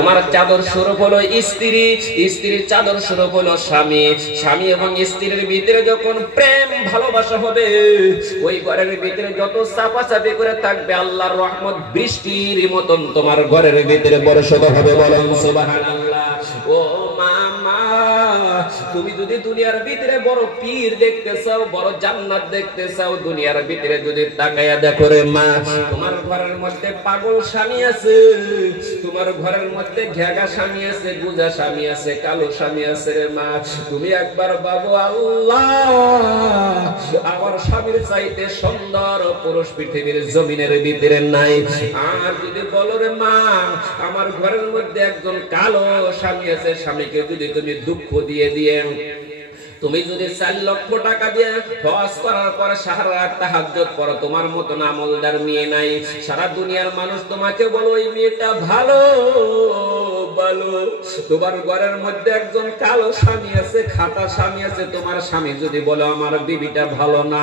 তোমার চাদর স্বরূপ হলো স্ত্রী, স্ত্রীর চাদর স্বরূপ হলো স্বামী। স্বামী এবং স্ত্রীর ভিতরে যখন প্রেম ভালোবাসা হবে, ওই ঘরের ভিতরে যত চাপাচাপি করে থাকবে, আল্লাহর রহমত বৃষ্টির মতন তোমার ঘরের ভিতরে বর্ষিত হবে। বলেন সুবহানাল্লাহ। ও মামা, তুমি যদি দুনিয়ার ভিতরে বড় পীর দেখতে চাও, বড় জান্নাত দেখতে চাও, দুনিয়ার ভিতরে যদি তাকায়া দেখো রে মা, তোমার ঘরের মধ্যে পাগল স্বামী আছে, তোমার ঘরের মধ্যে ঘেগা স্বামী আছে, গুজা স্বামী আছে, কালো স্বামী আছে রে মা। তুমি একবার বাবু, আল্লাহ আমার স্বামীর চাইতে সুন্দর পুরুষ পৃথিবীর জমিনের ভিতরে নাই। আর যদি বলো রে মা, আমার ঘরের মধ্যে একজন কালো স্বামী আছে, স্বামীকে যদি তুমি দুঃখ দিয়ে দিয়ে, তুমি যদি 4 লক্ষ টাকা দিয়ে হজ করার পরে সারা রাত তাহাজ্জুদ পড়ো, তোমার মতো আমলদার মেয়ে নাই। সারা দুনিয়ার মানুষ তোমাকে বলো ওই মেয়েটা ভালো ভালো। তোমার ঘরের মধ্যে একজন কালো স্বামী আছে, খাঁটা স্বামী আছে, তোমার স্বামী যদি বলো আমার বিবিটা ভালো না,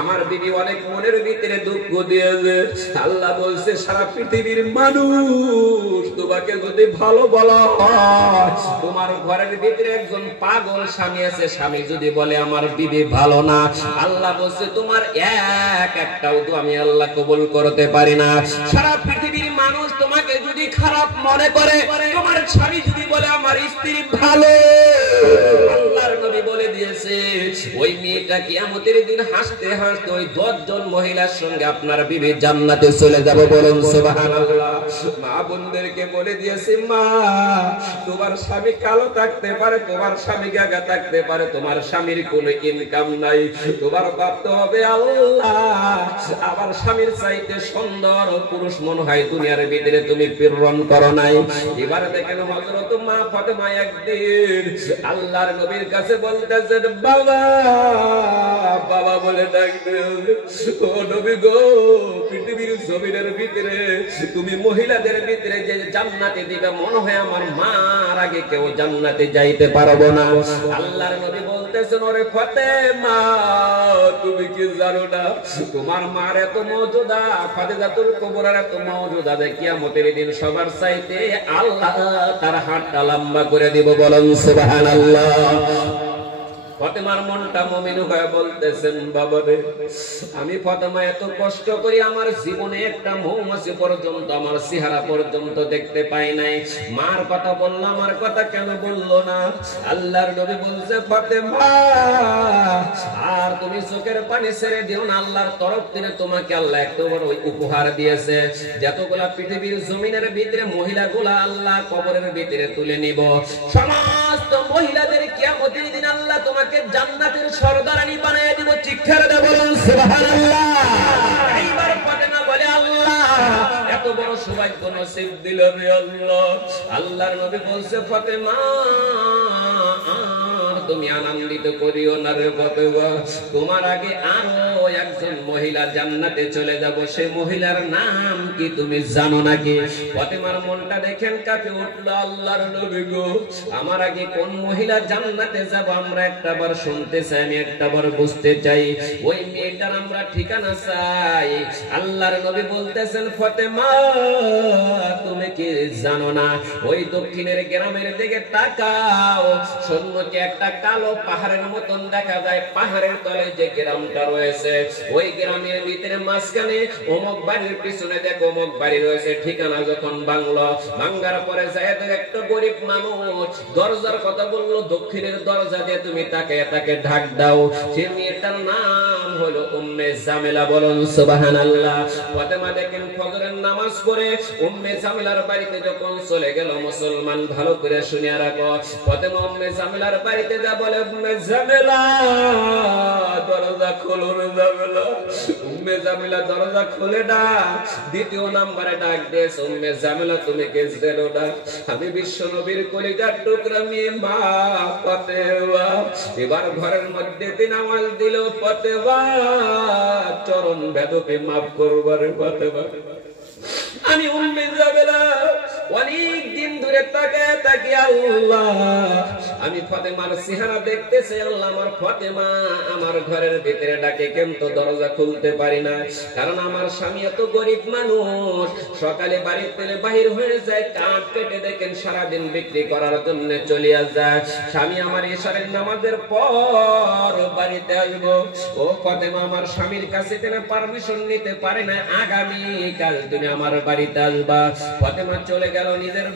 আমার বিবি অনেক মনের ভিতরে দুঃখ দিয়েছে, আল্লাহ বলছে সারা পৃথিবীর মানুষ তোমাকে যদি ভালো বলা হয়, তোমার ঘরের ভিতরে একজন পাগল স্বামী আছে, স্বামী যদি বলে আমার বিবি ভালো না, আল্লাহ বলছে তোমার একটাও তো আমি আল্লাহ কবুল করতে পারি না। সারা পৃথিবীর মানুষ তোমাকে যদি খারাপ মনে করে, তোমার স্বামী যদি বলে আমার স্ত্রী ভালো, আল্লাহর নবী বলে দিয়েছে ওই মেয়েটা কিয়ামতের দিন হাসতে হাসতে ওই 10 জন মহিলার সঙ্গে আপনার বিবি জান্নাতে চলে যাবে। বলুন সুবহানাল্লাহ। মা বোনদেরকে বলে দিয়েছে, মা তোমার স্বামী কালো থাকতে পারে, তোমার স্বামী গাগা থাকতে পারে, তোমার স্বামীর কোনো ইনকাম নাই, তোমার ভাবতে হবে আল্লাহ আমার স্বামীর চাইতে সুন্দর পুরুষ মনে হয় দুনিয়ার ভিতরে তুমি প্রেরণ করো নাই। এবার দেখেন হযরত মা ফাতেমা একদিন আল্লাহর নবীর কাছে বলতেছেন, বাবা বাবা বলে ডাকতেন, ও নবী গো, পৃথিবীর জমিনের ভিতরে তুমি মহিলাদের ভিতরে যে জান্নাতে দিবে, মনে হয় আমার মার আগে কেউ জান্নাতে যাইতে পারবো না। আল্লাহর নবী বলতেছেন, ওরে ফাতেমা তুমি কি জানো না তোমার মার এত মর্যাদা, খাদিজাতুল কুবরার এত মর্যাদা যে কিয়ামতের দিন সবার চাইতে আল্লাহ তার হাতটা লম্বা করে দিব। বলেন সুবহানাল্লাহ। ফাতেমার মনটা মুমিন হয়ে বলতেছেন, বাবা রে আমি ফাতেমা এত কষ্ট করি, আমার জীবনে একটা মৌমাছি পর্যন্ত আমার চেহারা পর্যন্ত দেখতে পাই নাই, মার কথা বললাম, আমার কথা কেন বললো না? আল্লাহর নবী বলছে, ফাতেমা আর তুমি চোখের পানি ছেড়ে দিও না, আল্লাহর তরফ থেকে তোমাকে আল্লাহ এত বড় উপহার দিয়েছে, যতগুলা পৃথিবীর জমিনের ভিতরে মহিলাগুলা আল্লাহ কবরের ভিতরে তুলে নিব, সমস্ত মহিলাদের কিয়ামতের দিন আল্লাহ তোমাকে জান্নাতের সরদারানি বানিয়ে দিব। চিৎকার দিয়ে বলুন সুবহানাল্লাহ। এইবার ফাতেমা বলে, আল্লাহ এত বড় সৌভাগ্য নসিব দিল রে আল্লাহ। আল্লাহর নবী বলছে, ফাতেমা তুমি আনন্দিত করিও না রে ফাতেমা, তোমার আগে আরো একজন মহিলা জান্নাতে চলে যাব, সেই মহিলার নাম কি তুমি জানো নাকি? ফাতেমার মনটা দেখেন কাঁপে উঠলো, আল্লাহর নবী গো আমার আগে কোন মহিলা জান্নাতে যাব আমরা একটাবার শুনতে চাই, আমি একটাবার বুঝতে চাই, ওই মেয়েটার আমরা ঠিকানা চাই। আল্লাহর নবী বলতেছেন, ফাতেমা তুমি কি জানো না ওই দক্ষিণের গ্রামের দিকে তাকাও, সম্মুখে একটা কালো পাহাড়ের মতন দেখা যায়, পাহাড়ের তলে যে গ্রামটা রয়েছে, ওই গ্রামের ভিতরে মাঝখানে অমুক বাড়ির পিছনে দেখো অমুক বাড়ি রয়েছে। ঠিকানা যখন বাংলা ভাঙ্গার পরে যায় একটা গরিব মানুষ দরজার কথা বললো, দক্ষিণের দরজা দিয়ে তুমি তাকে ঢাক দাও, সে মেয়েটার নাম হলো উম্মে জামিলা। বলুন সুবহানাল্লাহ। ফাতেমা দেখেন ফজরের নামাজ পড়ে উম্মে জামিলার বাড়িতে যখন চলে গেল, মুসলমান ভালো করে শুনিয়া রাখো, ফাতেমা উম্মে জামিলার বাড়িতে যা বলে, উম্মে জামিলা দরজা খোলো রে জামিলা। উম্মে জামিলা দরজা খুলে না, দ্বিতীয় নম্বরে ডাক দিয়েছে, উম্মে জামিলা তুমি কে জানো না আমি বিশ্ব নবীর কলিজার টুকরা মেয়ে মা ফাতেমা। এবার ঘরের মধ্যে তিন আওয়াজ দিল, ফাতেমা চরণ বেদকে মাফ করবার ফাতেমা, আমি উম্মে জামিলা অনেক দিন ধরে তাকায় তাকি আল্লাহ আমি ফাতেমার চেহারা দেখতেছি আল্লাহ আমার ফাতেমা আমার ঘরের ভিতরে ডাকে কিন্তু দরজা খুলতে পারি না কারণ আমার স্বামী এত গরিব মানুষ সকালে বাড়ি থেকে বাহির হয়ে যায় কাঠ কেটে দেখেন সারাদিন বিক্রি করার জন্য চলে যায় স্বামী আমার ইশারের নামাজের পর বাড়িতে আসবো ও ফাতেমা আমার স্বামীর কাছে তিনি পারমিশন নিতে পারে না আগামী কাল তুমি আমার বাড়িতে আসবা ফাতেমা চলে গেল নিজের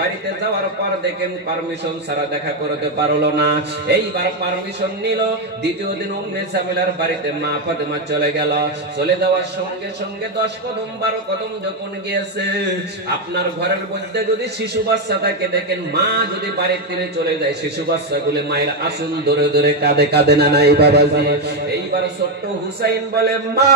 বাড়িতে যাওয়ার পর দেখেন পারমিশন ছাড়া দেখা করতে পারলো না এইবার পারমিশন নিল দ্বিতীয় দিন উম্মে জামিলার বাড়িতে মা ফাতেমা চলে গেল চলে যাওয়ার সঙ্গে সঙ্গে 10 কদম 12 কদম যখন গিয়েছে আপনার ঘরের মধ্যে যদি শিশু বাচ্চা থাকে দেখেন মা যদি বাড়ির থেকে চলে যায় শিশু বাচ্চাগুলো মায়ের আসল ধরে ধরে কাঁদে কাঁদে না নাই বাবাজি এইবার ছোট্ট হুসাইন বলে মা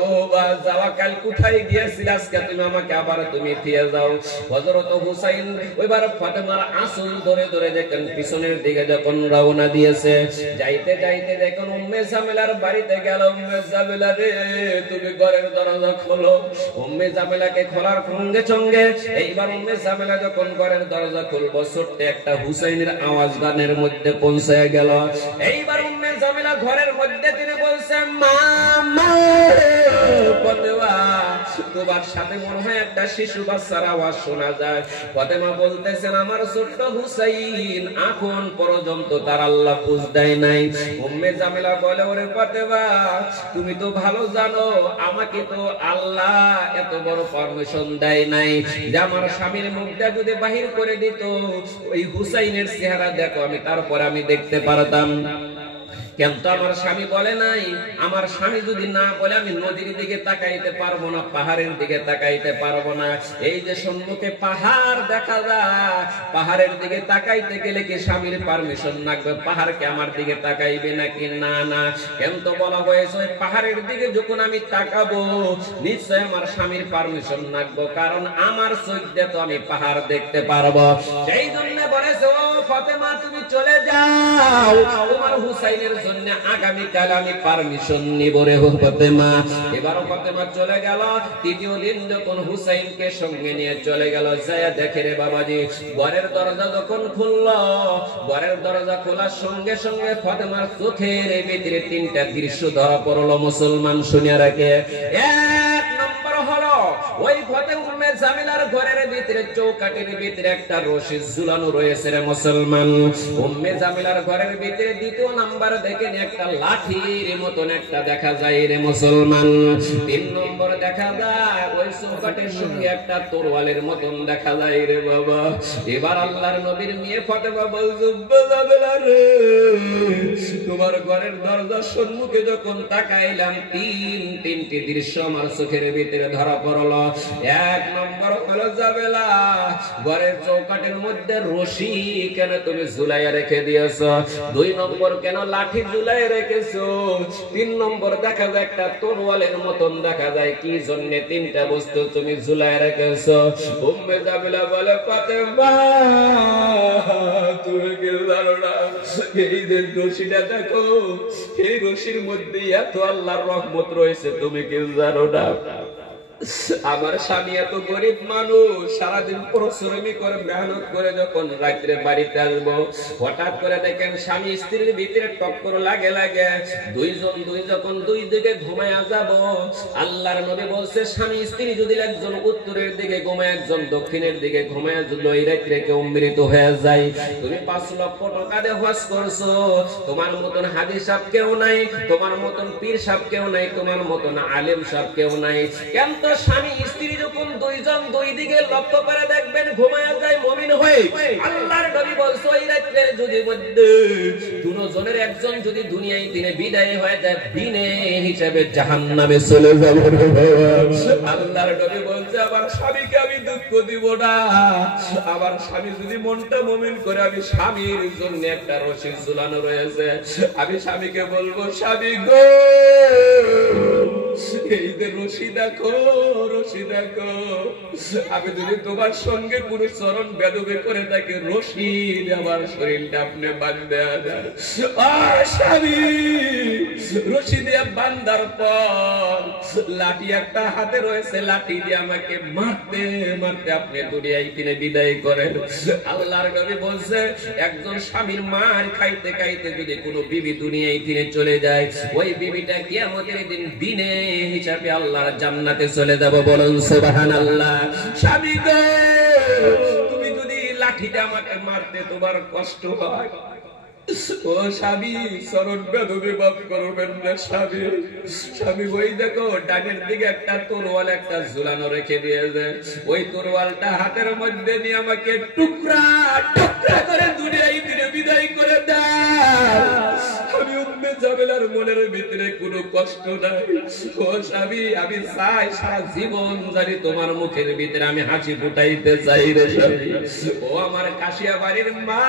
ও বা যাওয়া কাল কোথায় গিয়েছিল আজকে তুমি আমাকে আবার তুমি ফিরে যাও হযরত হুসাইন ওইবার ফাতেমার আসল ধরে ধরে দেখেন পিছনের দিকে যখন রওনা দিয়েছে যাইতে যাইতে দেখেন উম্মে জামিলার বাড়িতে গেল উম্মে জামিলা রে তুমি ঘরের দরজা খোলো উম্মে জামিলাকে খোলার সঙ্গে সঙ্গে এইবার উম্মে জামিলা যখন ঘরের দরজা খুলবো ছোট্ট একটা হুসাইনের আওয়াজ গানের মধ্যে পৌঁছে গেল এইবার উম্মে জামিলা ঘরের মধ্যে তিনি বলছেন মা ফাতেমা তোমার সাথে মনে হয় একটা শিশু বাচ্চার আওয়াজ শোনা যায় ফাতেমা বলতেছেন আমার ছোট্ট হুসাইন এখন পর্যন্ত তার আল্লাহ বুঝ দেয় নাই উম্মে জামিলা বলে ওরে ফাতেমা তুমি তো ভালো জানো আমাকে তো আল্লাহ এত বড় পারমিশন দেয় নাই যে আমার স্বামীর মুখটা যদি বাহির করে দিত ওই হুসাইনের চেহারা দেখো আমি তারপর আমি দেখতে পারতাম কিন্তু আমার স্বামী বলে নাই আমার স্বামী যদি না বলে আমি নদীর দিকে তাকাইতে পারবো না পাহাড়ের দিকে তাকাইতে পারবো না এই যে সম্মুখে পাহাড় দেখা যায় পাহাড়ের দিকে তাকাইতে গেলে কি স্বামীর পারমিশন লাগবে পাহাড়কে আমার দিকে তাকাইবে নাকি না না কিন্তু বলা হয়েছে পাহাড়ের দিকে যখন আমি তাকাবো নিশ্চয় আমার স্বামীর পারমিশন লাগবে কারণ আমার চোখে তো আমি পাহাড় দেখতে পারবো সেই জন্য বলেছে ও ফাতেমা তুমি চলে যাও তোমার হুসাইনের জন্য আগামী কাল আমি পারমিশন নিব রে ফাতেমা এবারও ফাতেমা চলে গেল তৃতীয় দিন যখন হুসাইনকে সঙ্গে নিয়ে চলে গেল যায় দেখে রে বাবাজি ঘরের দরজা যখন খুললো ঘরের দরজা খোলার সঙ্গে সঙ্গে ফাতেমার চোখের ভিতরে তিনটা দৃশ্য ধরা পড়লো মুসলমান শুনে রাখে এক নম্বর হলো ওই ফাতেমা জামিলার ঘরের ভিতরে চৌকাঠের ভিতরে একটা রশি ঝুলানো রয়েছে রে মুসলমান উম্মে জামিলার ঘরের ভিতরে দ্বিতীয় নাম্বার দেখেন একটা লাঠির মতন একটা দেখা যায় রে মুসলমান তিন নম্বর দেখা যায় ওই চৌকাঠের সঙ্গে একটা তরোয়ালের মতন দেখা যায় রে বাবা এবার আল্লাহর নবীর মেয়ে ফাতেমা বলছে জামিলা রে তোমার ঘরের দরজার সম্মুখে যখন তাকাইলাম তিনটি দৃশ্য আমার চোখের ভিতরে ধরা পড়লো এক নম্বর হলো জাবেলা ঘরের চৌকাঠের মধ্যে রশি কেন তুমি ঝুলাইয়া রেখে দিয়েছো দুই নম্বর কেন লাঠি ঝুলাই রেখেছো তিন নম্বর দেখা যায় একটা তরোয়ালের মতন দেখা যায় কি জন্য তিনটা বস্তু তুমি ঝুলাই রেখেছো উম্মে জাবেলা বলে ফাতেমা তুমি কি জানো না এই যে রশিটা দেখো এই রশির মধ্যে এত আল্লাহর রহমত রয়েছে তুমি কি জানো না আমার স্বামী এত গরিব মানুষ সারাদিন পরিশ্রমী করে মেহনত করে যখন রাত্রে বাড়িতে আসবো হঠাৎ করে দেখেন স্বামী স্ত্রীর ভিতরে টক্কর লাগে দুই যখন দুই দিকে ঘুমায়া যাব আল্লাহর নবী বলছে স্বামী স্ত্রী যদি একজন উত্তরের দিকে ঘুমায় একজন দক্ষিণের দিকে ঘুমায় যদি ওই রাত্রে কেউ মৃত হয়ে যায় তুমি 5 লক্ষ টাকা দিয়ে হজ করছো তোমার মতন হাদিস সাহেব কেউ নাই তোমার মতন পীর সাহেব কেউ নাই তোমার মতন আলেম সাহেব কেউ নাই কেন স্বামী স্ত্রী যখন দুইজন দুই দিকে লক্ষ্য করে দেখবেন ঘুমায়া যায় মুমিন হয়ে আল্লাহর নবী বলছে ওই রাতে যদি মধ্যে দুজনের একজন যদি দুনিয়ায় দিনে বিদায় হয়ে যায় দিনে হিসাবে জাহান্নামে চলে যাবে আল্লাহর নবী বলছে আমার স্বামীকে আমি দুঃখ দিব না আমার স্বামী যদি মনটা মুমিন করে আমি স্বামীর জন্য একটা রশি ঝুলানো রয়েছে আমি স্বামীকে বলবো স্বামী গো এই যে রশি দেখো, রশি দেখো, আমি যদি তোমার সঙ্গে কোনো চরণ বেদবে করে থাকি, রশি আমার শরীরটা আপনি বাঁধবে। স্বামী রশি দিয়ে বান্ধার পর লাঠি একটা হাতে রয়েছে, লাঠি দিয়ে আমাকে মারতে মারতে আপনি দুনিয়ায় তিনি বিদায় করেন। আল্লাহর নবী বলছে, একজন স্বামীর মার খাইতে খাইতে যদি কোনো বিবি দুনিয়ায় তিনি চলে যায়, ওই বিবিটা কিয়ামতের দিন বিনে হিসাবে আল্লাহর জান্নাতে চলে যাব। বলুন সুবহানাল্লাহ। স্বামী গো, তুমি যদি লাঠিতে আমাকে মারতে তোমার কষ্ট হয়, ও স্বামী চরণ বেদবে মাফ করবেন না স্বামী। স্বামী ওই দেখো ডানের দিকে একটা তরোয়াল একটা ঝুলানো রেখে দিয়েছে, ওই তরোয়ালটা হাতের মধ্যে নিয়ে আমাকে টুকরা টুকরা করে দুনিয়ায় দিনে বিদায় করে দাও। আমি উম্মে জামেলার মনের ভিতরে কোনো কষ্ট নাই। ও স্বামী, আমি চাই সারা জীবন জানি তোমার মুখের ভিতরে আমি হাসি ফুটাইতে চাই রে স্বামী। ও আমার কাশিয়া বাড়ির মা।